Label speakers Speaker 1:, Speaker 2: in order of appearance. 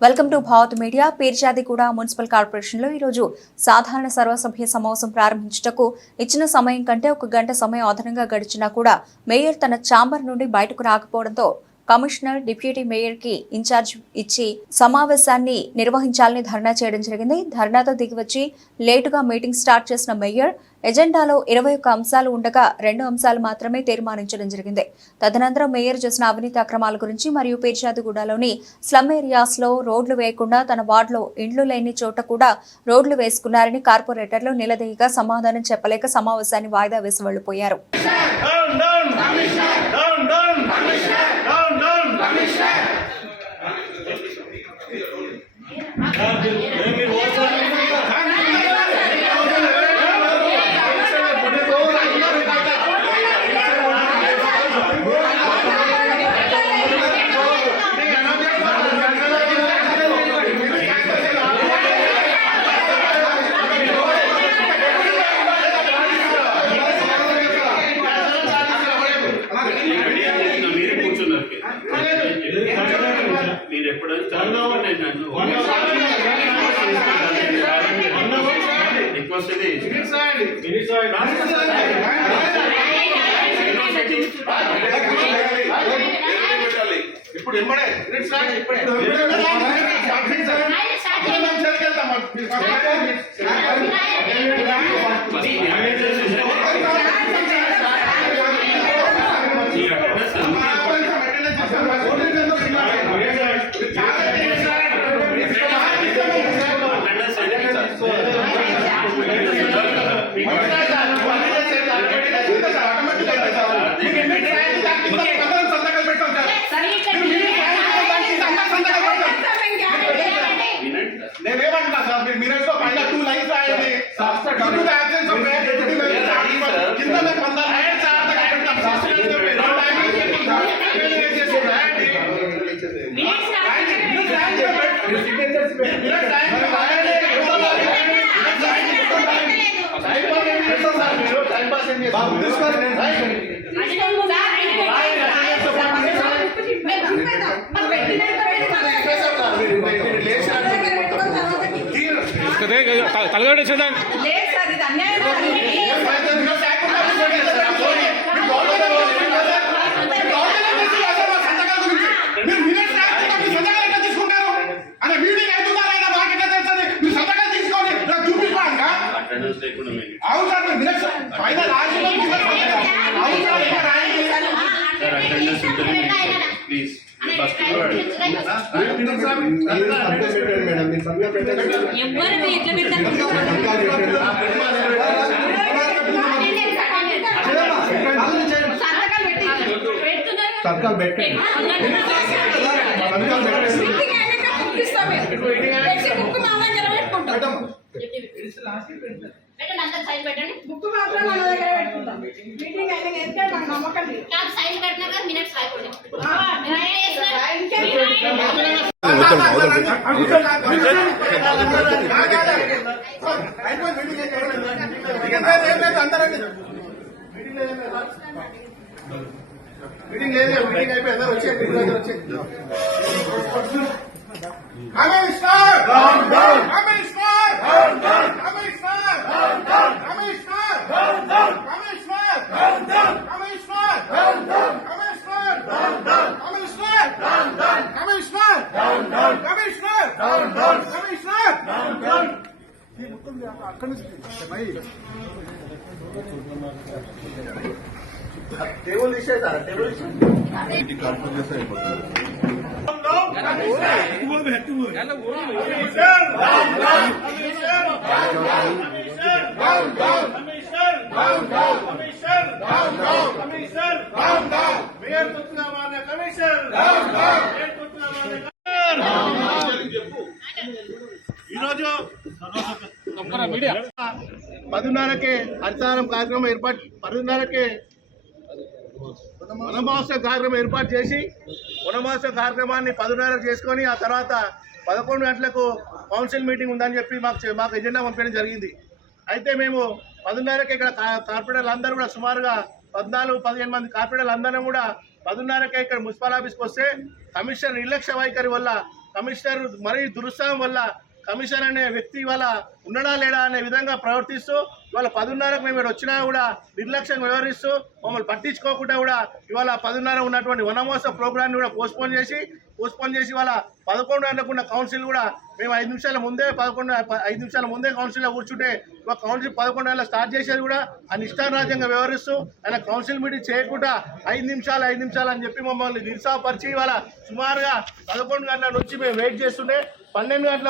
Speaker 1: Welcome to Bhavat media Peerzadiguda municipal కార్పొరేషన్లో ఈరోజు సాధారణ సర్వసభ్య సమావేశం ప్రారంభించుటకు ఇచ్చిన సమయం కంటే ఒక గంట సమయం అదనంగా గడిచినా కూడా మేయర్ తన ఛాంబర్ నుండి బయటకు రాకపోవడంతో కమిషనర్ డిప్యూటీ మేయర్కి ఇన్ఛార్జ్ ఇచ్చి సమావేశాన్ని నిర్వహించాలని ధర్నా చేయడం జరిగింది. ధర్నాతో దిగివచ్చి లేటుగా మీటింగ్ స్టార్ట్ చేసిన మేయర్ ఎజెండాలో ఇరవై ఒక్క అంశాలు ఉండగా రెండు అంశాలు మాత్రమే తీర్మానించడం జరిగింది తదనంతరం మేయర్ చేసిన అవినీతి అక్రమాల గురించి మరియు పీర్షాదిగూడలోని స్లమ్ ఏరియాస్లో రోడ్లు వేయకుండా తన వార్డులో ఇండ్లు లేని చోట కూడా రోడ్లు వేసుకున్నారని కార్పొరేటర్లు నిలదీయగా సమాధానం చెప్పలేక సమావేశాన్ని వాయిదా వేసి వెళ్ళిపోయారు
Speaker 2: Down,
Speaker 3: యూనివర్సిటీ
Speaker 2: ఇప్పుడు ఇమ్మడే ఇప్పుడు. నేనేమంటున్నా సార్ మీరు మినిట్స్ లో పైన టూ లైన్స్ రాయండి due to the absence of కింద నాకు వంద లైన్స్ సార్ పెట్టాం సార్
Speaker 4: తలగడ చూద్దాం
Speaker 5: లేదు సార్ ఇది అన్యాయం
Speaker 3: ప్లీజ్ ఫస్ట్
Speaker 5: సంతకాలు పెట్టండి
Speaker 4: సంతకాలు పెట్టండి
Speaker 5: మీటింగ్ లేదు
Speaker 2: మీటింగ్ అయిపోయి అందరూ వచ్చే మీటింగ్ అక్కడి నుంచి మై టేబుల్ తీసేసారా టేబుల్ తీసేసారా పదిన్నరకే హరితారం కార్యక్రమం ఏర్పాటు పదిన్నరకే వనమహోత్సవ కార్యక్రమం ఏర్పాటు చేసి వనమహోత్సవ కార్యక్రమాన్ని పదిన్నరకు చేసుకొని ఆ తర్వాత పదకొండు గంటలకు కౌన్సిల్ మీటింగ్ ఉందని చెప్పి మాకు మాకు ఎజెండా పంపించడం జరిగింది. అయితే మేము పదిన్నరకి ఇక్కడ కా- కార్పొరేటర్లు అందరూ కూడా సుమారుగా పద్నాలుగు పదిహేను మంది కార్పొరేటర్లు అందరం కూడా పదిన్నరకే ఇక్కడ మున్సిపల్ ఆఫీస్కి వస్తే కమిషన్ నిర్లక్ష్య వైఖరి వల్ల కమిషనర్ మరీ దురుత్సాహం వల్ల కమిషన్ అనే వ్యక్తి ఇవాళ ఉండడా లేడా అనే విధంగా ప్రవర్తిస్తూ ఇవాళ పదిన్నరకు మేము ఇక్కడ వచ్చినా కూడా నిర్లక్ష్యంగా వ్యవహరిస్తూ మమ్మల్ని పట్టించుకోకుండా కూడా ఇవాళ పదిన్నర ఉన్నటువంటి వనమోస ప్రోగ్రాన్ని కూడా పోస్ట్పోన్ చేసి పోస్ట్పోన్ చేసి ఇవాళ పదకొండు అనుకున్న కౌన్సిల్ కూడా మేము ఐదు నిమిషాల ముందే పదకొండు ఐదు నిమిషాల ముందే కౌన్సిల్లో కూర్చుంటే ఇవాళ కౌన్సిల్ పదకొండు గంటల స్టార్ట్ చేసేది కూడా ఆ ఇష్టారాజ్యంగా వ్యవహరిస్తూ ఆయన కౌన్సిల్ మీటింగ్ చేయకుండా ఐదు నిమిషాలు ఐదు నిమిషాలు అని చెప్పి మమ్మల్ని నిరుసాపరిచి ఇవాళ సుమారుగా పదకొండు గంటల నుంచి మేము వెయిట్ చేస్తుంటే పన్నెండు గంటల